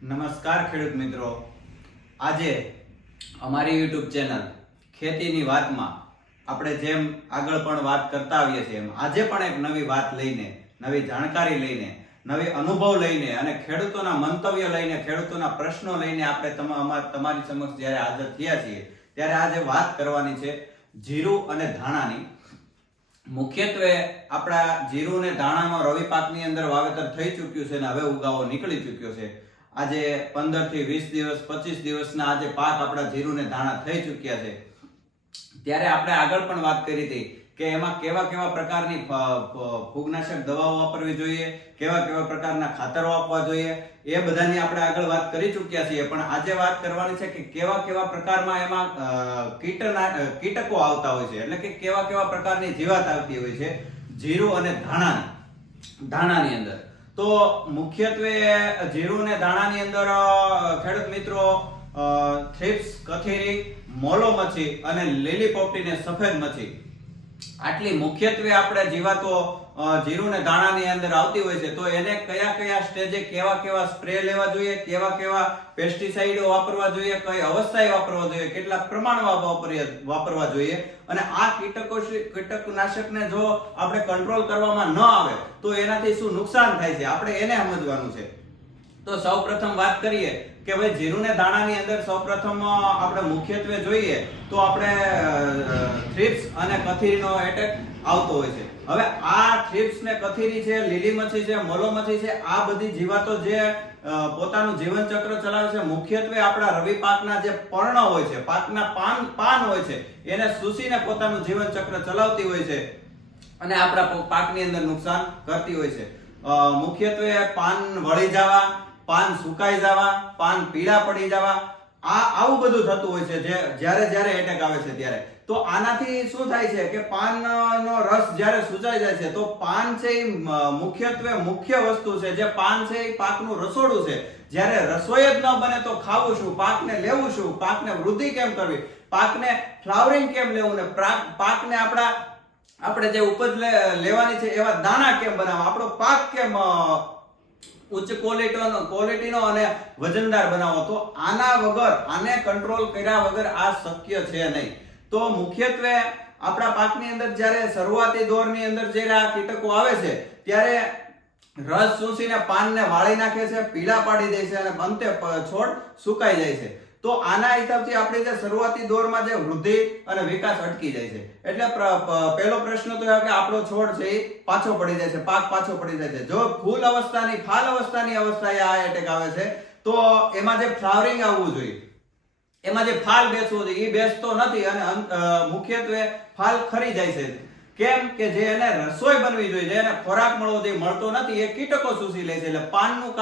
નમસ્કાર ખેડૂત મિત્રો, આજે અમારી YouTube ચેનલ ખેતીની વાતમાં આપણે જેમ આગળ પણ વાત કરતા આવીએ છીએ એમ આજે પણ એક નવી વાત લઈને, નવી જાણકારી લઈને, નવી અનુભવ લઈને અને ખેડૂતોના મંતવ્ય લઈને, ખેડૂતોના પ્રશ્નો લઈને આપણે તમારી સમક્ષ જ્યારે હાજર થયા છીએ ત્યારે આજે વાત કરવાની છે જીરું અને ધાણાની. મુખ્યત્વે આપણા જીરું અને ધાણાનો રવિ પાકની અંદર વાવેતર થઈ ચૂક્યું છે અને હવે ઉગાવો નીકળી ચૂક્યો છે. આજે 15 થી 20 દિવસ 25 દિવસના આજે પાક આપણા જીરું ને ધાણા થઈ ચૂક્યા છે. ત્યારે આપણે આગળ પણ વાત કરી હતી કે એમાં કેવા કેવા પ્રકારની ફૂગનાશક દવાઓ વાપરવી જોઈએ, કેવા કેવા પ્રકારના ખાતરો આપવા જોઈએ, એ બધાની આપણે આગળ વાત કરી ચૂક્યા છીએ. પણ આજે વાત કરવાની છે કે કેવા કેવા પ્રકારમાં એમાં કીટકો આવતા હોય છે, એટલે કે કેવા કેવા પ્રકારની જીવાત આવતી હોય છે જીરું અને ધાણાની અંદર. તો મુખ્યત્વે જીરું અને ધાણાની અંદર ખેડૂત મિત્રો થ્રિપ્સ, કથેરી, મોલો મચ્છી અને લીલી પોપટી ને સફેદ મચ્છી, આટલી મુખ્યત્વે આપણે જીવાતો જીરું ને ધાણાની અંદર આવતી હોય છે. તો એને કયા કયા સ્ટેજે કેવા કેવા સ્પ્રે લેવા જોઈએ, કેવા કેવા પેસ્ટિસાઇડો વાપરવા જોઈએ, કઈ અવસ્થાએ વાપરવા જોઈએ, કેટલા પ્રમાણમાં વાપરવા જોઈએ, અને આ કીટકનાશકને જો આપણે કંટ્રોલ કરવામાં ન આવે તો એનાથી શું નુકસાન થાય છે, આપણે એને સમજવાનું છે. તો સૌપ્રથમ વાત કરીએ કે ભાઈ જીરું ને ધાણાની અંદર સૌપ્રથમ આપણે મુખ્યત્વે જોઈએ તો આપણે થ્રિપ્સ અને કથીરીનો એટેક આવતો હોય છે. હવે આ થ્રિપ્સ ને કથીરી છે, લીલી મચ્છી છે, મોલો મચ્છી છે, આ બધી જીવાતો જે પોતાનું જીવન ચક્ર ચલાવે છે મુખ્યત્વે આપણા રવિ પાકના જે પર્ણ હોય છે, પાકના પાન હોય છે, એને સૂસીને પોતાનું જીવન ચક્ર ચલાવતી હોય છે અને આપણા પાકની અંદર નુકસાન કરતી હોય છે. મુખ્યત્વે પાન વળી જવા, પાન સુકાઈ જવા, પાન પીળા પડી જવા, આવું બધું થતું હોય છે જ્યારે એટેક આવે છે ત્યારે. તો આનાથી શું થાય છે કે પાનનો રસ જ્યારે સુકાઈ જાય છે તો પાન છે એ મુખ્ય વસ્તુ છે. જે પાન છે એ પાકનું રસોડું છે. જ્યારે રસોઈ જ ન બને તો ખાવું શું, પાકને લેવું શું, પાકને વૃદ્ધિ કેમ કરવી, પાકને ફ્લાવરિંગ કેમ લેવું, ને પાકને આપણે જે ઉપજ લેવાની છે એવા દાણા કેમ બનાવવા, આપણો પાક કેમ ઉચ્ચ ક્વોલિટીનો અને વજનદાર બનાવો. તો આને કંટ્રોલ કર્યા વગર આ શક્ય છે નહીં. તો મુખ્યત્વે આપણા પાકની અંદર જ્યારે શરૂઆતી દોરની અંદર જ્યારે આ કીટકો આવે છે ત્યારે રસ ચૂસીને પાનને વાળી નાખે છે, પીળા પાડી દે છે અને અંતે છોડ સુકાઈ જાય છે. તો આના હિસાબથી આપણે જે શરૂઆતી દોરમાં જે વૃદ્ધિ અને વિકાસ અટકી જાય છે. એટલે પહેલો પ્રશ્ન તો એ કે આપણો છોડ છે એ પાછો પડી જાય છે, પાક પાછો પડી જાય છે. જો ફાલ અવસ્થાની અવસ્થાએ આ એટેક આવે છે તો એમાં જે ફ્લાવરિંગ આવવું જોઈએ, એમાં જે ફાલ બેસવો જોઈએ એ બેસતો નથી અને મુખ્યત્વે ફાલ ખરી જાય છે. કેમ કે જે એને રસોઈ બનવી જોઈએ, જે એને ખોરાક મળવો જોઈએ, મળતો નથી, એ કીટકો ચૂસી લે છે. એટલે પાનનું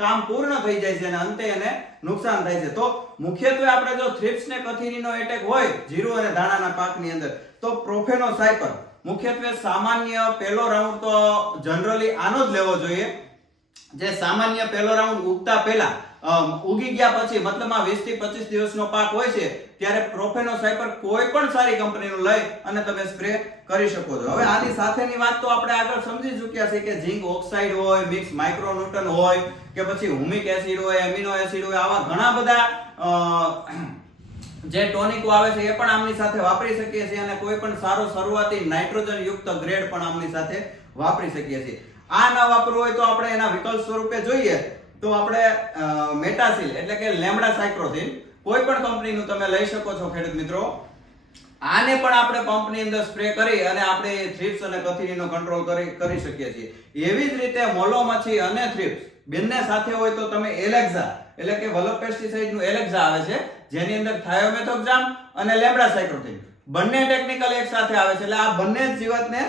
કામ પૂર્ણ થઈ જાય છે અને અંતે એને નુકસાન થાય છે. તો મુખ્યત્વે આપણે જો થ્રિપ્સ ને કથીરીનો એટેક હોય જીરું અને ધાણાના પાકની અંદર તો પ્રોફેનોસાયપર મુખ્યત્વે સામાન્ય પહેલો રાઉન્ડ તો જનરલી આનો જ લેવો જોઈએ. જે સામાન્ય પહેલો રાઉન્ડ ઉગતા પહેલા ઉગી ગયા પછી મતલબમાં 20 થી 25 દિવસનો પાક હોય છે ત્યારે પ્રોફેનોસાયપર કોઈ પણ સારી કંપનીનું લઈ અને તમે સ્પ્રે કરી શકો છો. હવે આની સાથેની વાત તો આપણે આગળ સમજી ચૂક્યા છે કે ઝિંક ઓક્સાઇડ હોય, મિક્સ માઇક્રોન્યુટન હોય કે પછી હુમિક એસિડ હોય, એમિનો એસિડ હોય, આવા ઘણા બધા જે ટોનિકો આવે છે એ પણ આમની સાથે વાપરી શકીએ છીએ અને કોઈ પણ સારો શરૂઆતી નાઇટ્રોજન યુક્ત ગ્રેડ પણ આમની સાથે વાપરી શકીએ છીએ. આ ના વાપરવું હોય તો આપણે એના વિકલ્પ સ્વરૂપે જોઈએ તો આપણે મેટાસિલ એટલે કે લેમ્ડા સાયક્લોથિન કોઈ પણ કંપનીનું તમે લઈ શકો છો ખેડૂત મિત્રો. આને પણ આપણે પંપની અંદર સ્પ્રે કરી અને આપણે થ્રિપ્સ અને કથીરીનો કંટ્રોલ કરી શકીએ છીએ. એવી જ રીતે મોલો મચ્છી અને થ્રિપ્સ બંને સાથે હોય તો તમે એલેક્ઝા એટલે કે વલ્લભ પેસ્ટિસાઇડનું એલેક્ઝા આવે છે જેની અંદર થાયોમેથોક્ઝામ અને લેમ્ડા સાયક્લોથિન બંને ટેકનિકલ એક સાથે આવે છે. એટલે આ બંને જ જીવાતને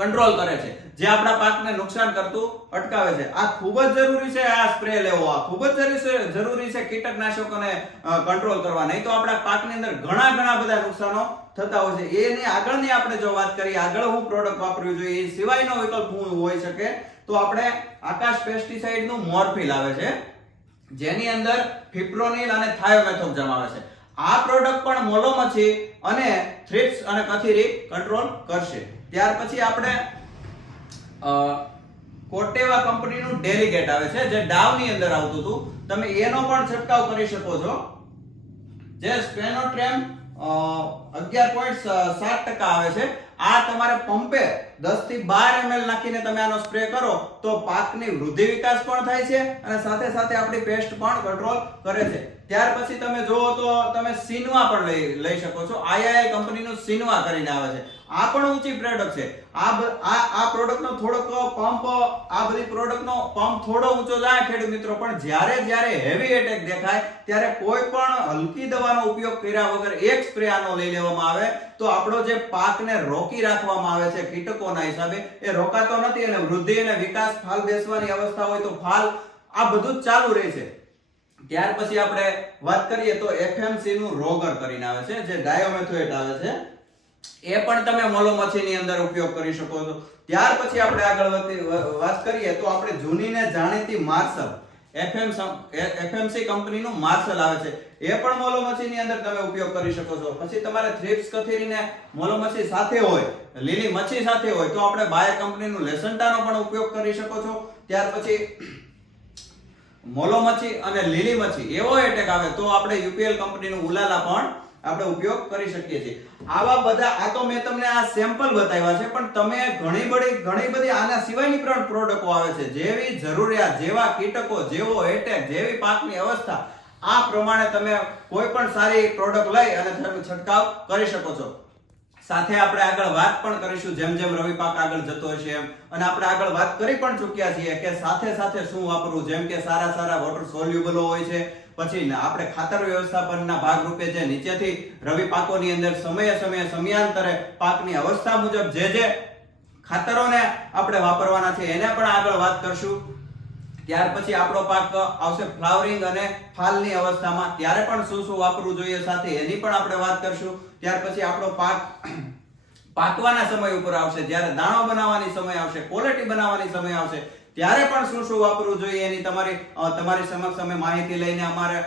કંટ્રોલ કરે છે, જે આપણા પાકને નુકસાન કરતું અટકાવે છે. આ ખૂબ જ જરૂરી છે, આ સ્પ્રે લેવો આ ખૂબ જ જરૂરી છે કીટકનાશકોને કંટ્રોલ કરવા. નહીં તો આપણા પાકની અંદર ઘણા બધા નુકસાનો થતા હોય છે. એની આગળની આપણે જો વાત કરીએ, આગળ હું પ્રોડક્ટ વાપરવી જોઈએ, એ સિવાયનો વિકલ્પ હું હોઈ શકે તો આપણે આકાશ પેસ્ટિસાઇડનું મોરફિલ આવે છે જેની અંદર ફિપ્રોનિલ અને થાયોમેથોક્ઝામ આવે છે. આ પ્રોડક્ટ પણ મોલો મચ્છી અને થ્રિપ્સ અને કથીરી કંટ્રોલ કરશે. ત્યાર પછી આપણે કોટેવા કંપનીનું ડેલિગેટ આવે છે, જે ડાવની અંદર આવતું હતું. તમે એનો પણ છંટકાવ કરી શકો છો. જે સ્પેનોટ્રેમ 11.7% આવે છે. આ તમારે પંપે 10 થી 12 ml નાખીને તમે આનો સ્પ્રે કરો તો પાકની વૃદ્ધિ વિકાસ પણ થાય છે અને સાથે સાથે આપણી પેસ્ટ પણ કંટ્રોલ કરે છે. ત્યાર પછી તમે જોવો તો તમે સિનવા પણ લઈ શકો છો. આઈઆઈએલ કંપનીનું સિનવા કરીને આવે છે. આ પણ ઊંચી પ્રોડક્ટ છે. આ પ્રોડક્ટનો થોડોક પંપ, આ બધી પ્રોડક્ટનો પંપ થોડો ઊંચો જાય ખેડૂત મિત્રો, પણ જ્યારે હેવી એટેક દેખાય ત્યારે કોઈ પણ હલકી દવાનો ઉપયોગ કર્યા વગર એક સ્પ્રે આનો લઈ લેવામાં આવે તો આપણો જે પાકને રોકી રાખવામાં આવે છે કીટકોના હિસાબે, એ રોકાતો નથી અને વૃદ્ધિ અને વિકાસ, ફાલ બેસવાની અવસ્થા હોય તો ફાલ, આ બધું જ ચાલુ રહે છે. ત્યાર પછી આપણે વાત કરીએ તો FMC નું રોગર કરીને આવે છે, જે ડાયોમેથોએટ આવે છે. એ પણ તમે મોલોમછીની અંદર ઉપયોગ કરી શકો છો. ત્યાર પછી આપણે આગળ વાત કરીએ તો આપણે જૂની ને જાણીતી માર્શલ, FMC કંપનીનું માર્શલ આવે છે. એ પણ મોલોમછીની અંદર તમે ઉપયોગ કરી શકો છો. પછી તમારે થ્રિપ્સ કથેરીને મોલોમછી સાથે હોય, લીલી મચ્છી સાથે હોય તો આપણે બાયર કંપનીનું લેસન્ટાનો પણ ઉપયોગ કરી શકો છો. ત્યાર પછી મોલોમછી અને લીલી મચ્છી એવો એટેક આવે તો આપણે UPL કંપનીનું ઉલાલા પણ આપણે ઉપયોગ કરી શકીએ છીએ. આવા બધા, આ તો મેં તમને આ સેમ્પલ બતાવ્યા છે, પણ તમે ઘણી બધી આના સિવાયની પણ પ્રોડક્ટો આવે છે. જેવી જરૂરિયાત, જેવા કીટકો, જેવો એટેક, જેવી પાકની અવસ્થા, આ પ્રમાણે તમે કોઈ પણ સારી પ્રોડક્ટ લઈ અને તમે છંટકાવ કરી શકો છો. સાથે આપણે આગળ વાત પણ કરીશું જેમ જેમ રવિ પાક આગળ જતો હશે એમ, અને આપણે આગળ વાત કરી પણ ચૂક્યા છીએ કે સાથે સાથે શું વાપરવું. જેમ કે સારા વોટર સોલ્યુબલ હોય છે. પછી આપણે ખાતર વ્યવસ્થાપનના ભાગરૂપે જે નીચેથી રવિ પાકોની અંદર સમયાંતરે પાકની અવસ્થા મુજબ જે ખાતરોને આપણે વાપરવાના છે એને પણ આગળ વાત કરશું. ત્યાર પછી આપણો પાક આવશે ફ્લાવરિંગ અને ફાલની અવસ્થામાં, ત્યારે પણ શું વાપરવું જોઈએ સાથે એની પણ આપણે વાત કરશું. ત્યાર પછી આપણો પાક પાકવાના સમય ઉપર આવશે, જ્યારે દાણો બનાવવાની સમય આવશે, ક્વોલિટી બનાવવાની સમય આવશે, ત્યારે પણ શું વાપરવું જોઈએ એની તમારી સમક્ષ અમે માહિતી લઈને અમારે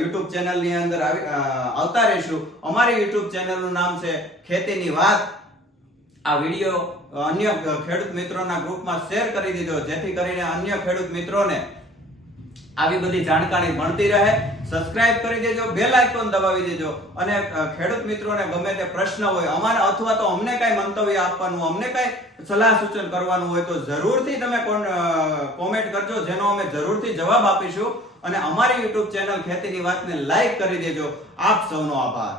YouTube ચેનલની અંદર આવતા રહીશું. અમારી YouTube ચેનલનું નામ છે ખેતીની વાત. આ વિડિયો અન્ય ખેડૂત મિત્રોના ગ્રુપમાં શેર કરી દીધો, જેથી કરીને અન્ય ખેડૂત મિત્રોને આવી બધી જાણકારી મળતી રહે. સબસ્ક્રાઇબ કરી દેજો, બેલ આઇકોન દબાવી દેજો, અને ખેડૂત મિત્રોને ગમે તે પ્રશ્ન હોય અમારા અથવા તો અમને કઈ મંતવ્ય આપવાનું, અમને કઈ સલાહ સૂચન કરવાનું હોય તો જરૂરથી તમે કોમેન્ટ કરજો, જેનો અમે જરૂરથી જવાબ આપીશું. અને અમારી YouTube ચેનલ ખેતીની વાતને લાઈક કરી દેજો. આપ સૌનો આભાર.